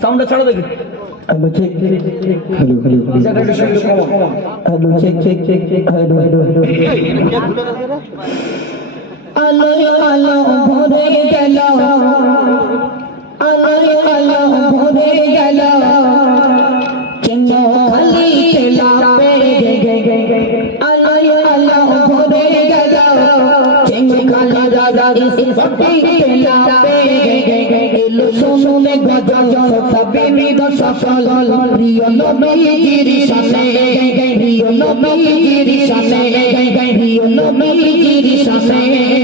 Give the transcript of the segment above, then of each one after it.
সাউন্ডটা ছাড়া দেখি hello check hello hello hello check check check check hello hello hello আলো আলো ভরে গেল আলো আলো ভরে গেল কেন খালি খেলা চিহ্ন খালি রাজা ইসি ফটি খেলা এলো গজল তবে নিদ সফল প্রিয় নবীজির সামনে প্রিয় নবীজির সামনে প্রিয় নবীজির সামনে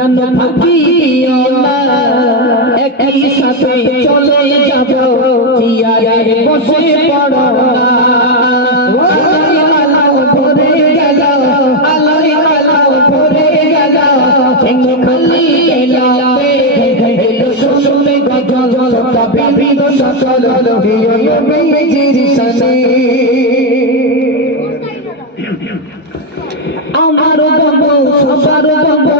জানো ফাঁকি একই সাথে চলে যাব। চিয়ারে বসে পড়ো বিদ সকল আমার বাবু সবার বাবু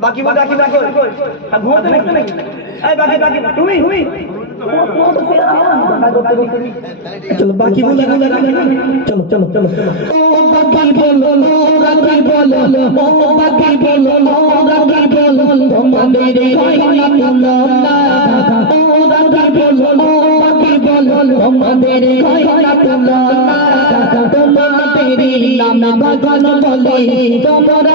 বাকি বাকি বাকি। ঘুমাতে নাকি? তুমি তুমি। চলো, বাকি বলে চলো চলো চলো চলো। বাকি বলো নো বলো বাকি বলো নো বলো তোমাদের কইনা তুলো না বলো বাকি বলো তোমাদের কইনা তুলো তোমাদের নাম গগন বলে, তোমরা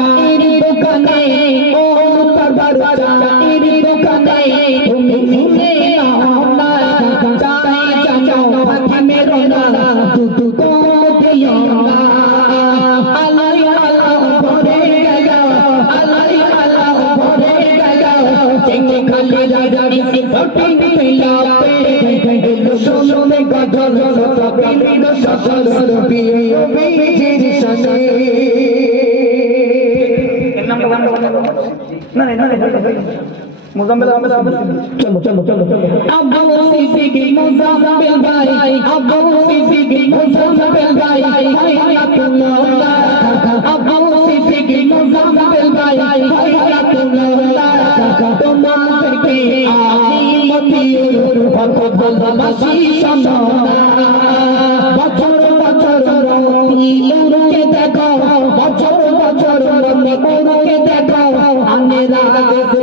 মোজাম্মেল আবেল আবেল চলো চলো চলো চলো আবু সিদ্দিক মুজাম্মেল ভাই আবু সিদ্দিক মুজাম্মেল ভাই হায়াতুল্লাহ আবু সিদ্দিক মুজাম্মেল ভাই হায়াতুল্লাহ তোমাদেরকে আমি মতিউর কত ভালোবাসি শোনো বছর বছর রঙিলুরকে দেখো, বছর বছর রঙিলুরকে দেখো লাবে দু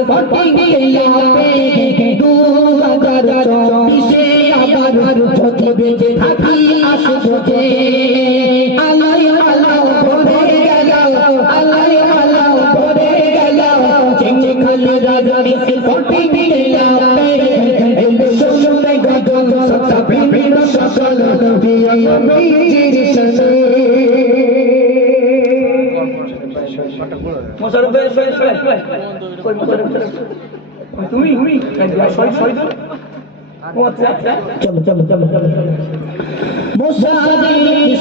তুমি চলো চলো চলো চলো মোসাদেবী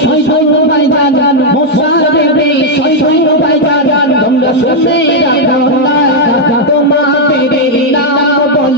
শৈশব পাইজান মোসাদেবী শৈশব পাইজান তোমরা শুনতে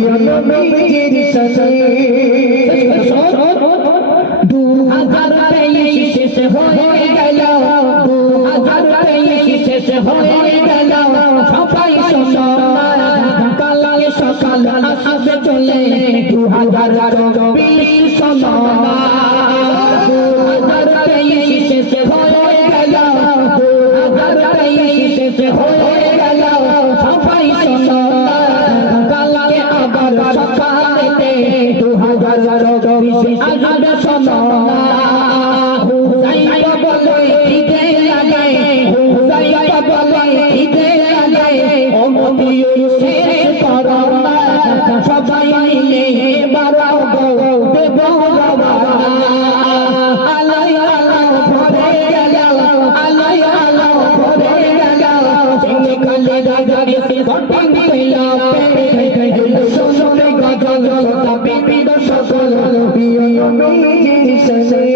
নবীজির সাথে দু হাজার তেইশ শেষ হয়ে গেল দু হাজার তেইশ সকাল চলে দু হাজার أجد صلاة Sunday.